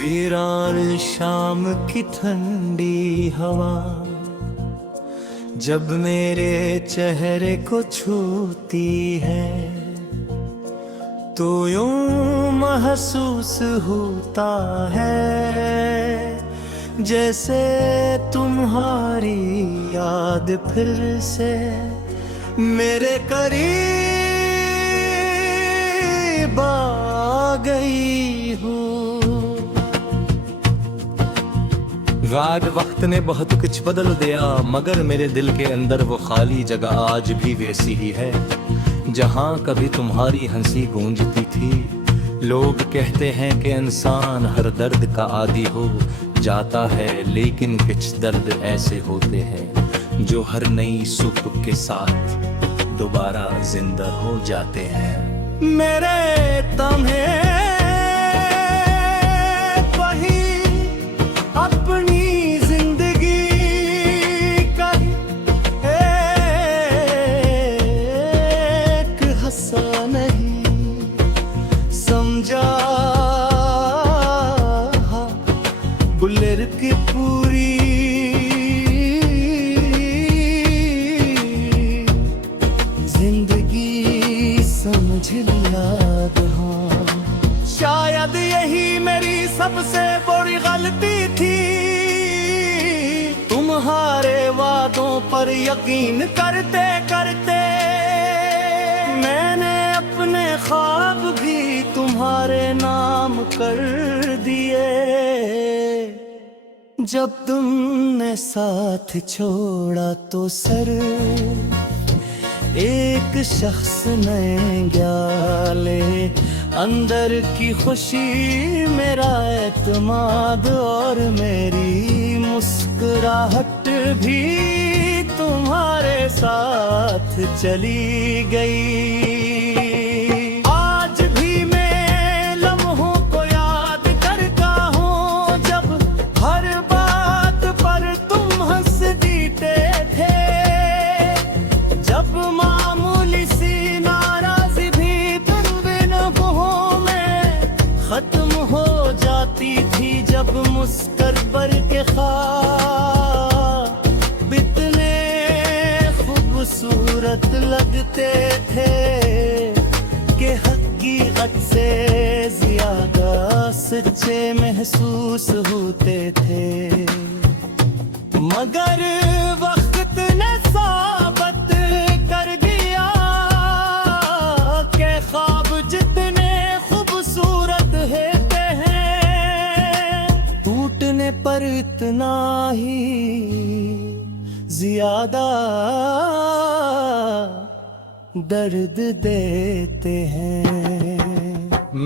वीरान शाम की ठंडी हवा जब मेरे चेहरे को छूती है तो यूं महसूस होता है जैसे तुम्हारी याद फिर से मेरे करीब आ गई हो। रात वक्त ने बहुत कुछ बदल दिया मगर मेरे दिल के अंदर वो खाली जगह आज भी वैसी ही है जहाँ कभी तुम्हारी हंसी गूंजती थी। लोग कहते हैं कि इंसान हर दर्द का आदी हो जाता है लेकिन कुछ दर्द ऐसे होते हैं जो हर नई सुबह के साथ दोबारा जिंदा हो जाते हैं। मेरे तम्हे बुलेर की पूरी जिंदगी समझ लिया। हाँ शायद यही मेरी सबसे बड़ी गलती थी तुम्हारे वादों पर यकीन करते करते मैंने अपने ख्वाब भी तुम्हारे नाम कर दिए। जब तुमने साथ छोड़ा तो सर एक शख्स ने ग्याले अंदर की खुशी मेरा एतमाद और मेरी मुस्कुराहट भी तुम्हारे साथ चली गई। खत्म हो जाती थी जब मुस्करबर के ख्वाब इतने खूबसूरत लगते थे कि हकीकत से ज्यादा सच्चे महसूस होते थे। मगर वक्त ने साबित कर दिया कि ख्वाब जितने पर इतना ही ज्यादा दर्द देते हैं।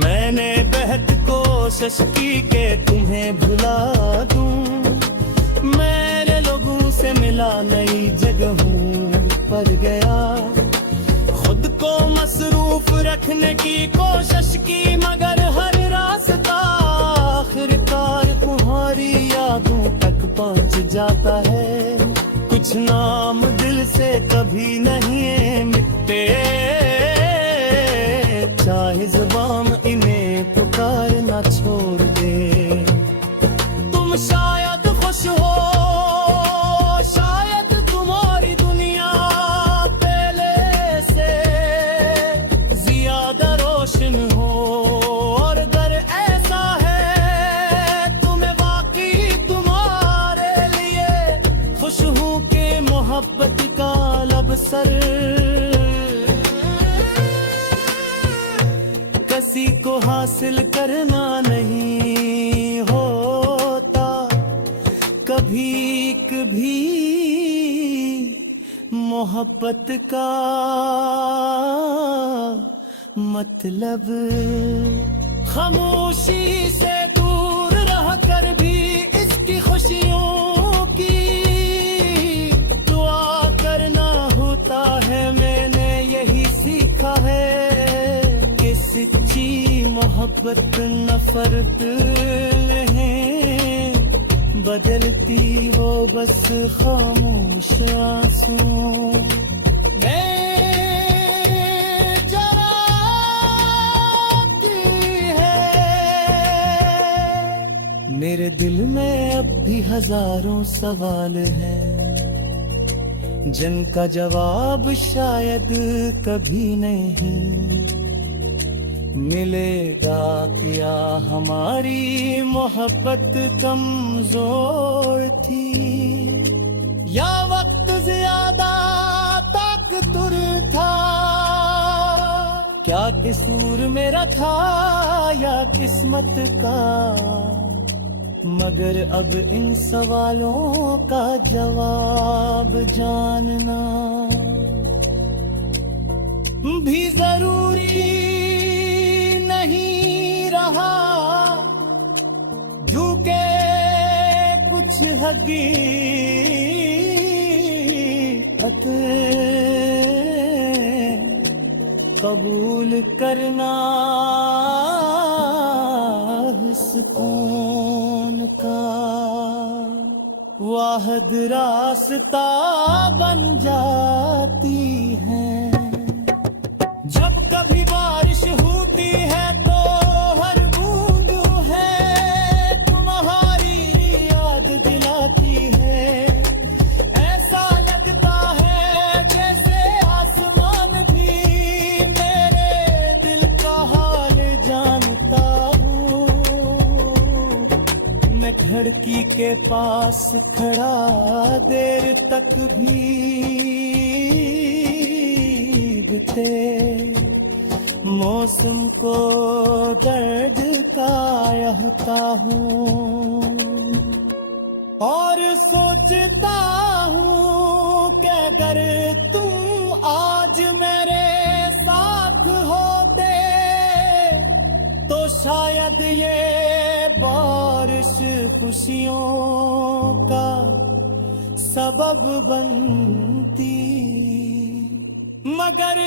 मैंने बेहद कोशिश की कि तुम्हें भुला दूं, मैंने लोगों से मिला नई जगहों पर गया, खुद को मसरूफ रखने की कोशिश की मगर हर रास्ता आखिरकार तुम्हारी यादों तक पहुंच जाता है। कुछ नाम दिल से कभी नहीं मिटते चाहे जुबान इन्हें पुकारना छोड़ दे। तुम शायद खुश हो शायद तुम्हारी दुनिया पहले से ज्यादा रोशन हो और अगर ऐसा है तुम्हें वाकई तुम्हारे लिए खुश हूँ कि मोहब्बत का लबसर किसी को हासिल करना नहीं होता। कभी कभी मोहब्बत का मतलब खामोशी से दूर रह कर भी इसकी खुशियों की दुआ करना होता है। मैंने यही सीखा है कि सच्ची मोहब्बत नफरत नहीं बदलती वो बस खामोश आंसू। हजारों सवाल हैं जिनका जवाब शायद कभी नहीं मिलेगा। क्या हमारी मोहब्बत कमजोर थी या वक्त ज्यादा ताकतवर था? क्या कसूर मेरा था या किस्मत का? मगर अब इन सवालों का जवाब जानना भी जरूरी नहीं रहा। झुके कुछ हकीकत कबूल करना सुकून का वाहिद रास्ता बन जाती है। जब कभी बारिश होती है तो हर बूंद है तुम्हारी याद दिलाती है। ऐसा लगता है जैसे आसमान भी मेरे दिल का हाल जानता। मैं खिड़की के पास खड़ा देर तक भीगते मौसम को दर्द का कहता हूँ और सोचता हूँ कि अगर तुम आज मेरे साथ होते तो शायद ये बारिश खुशियों का सबब बनती। मगर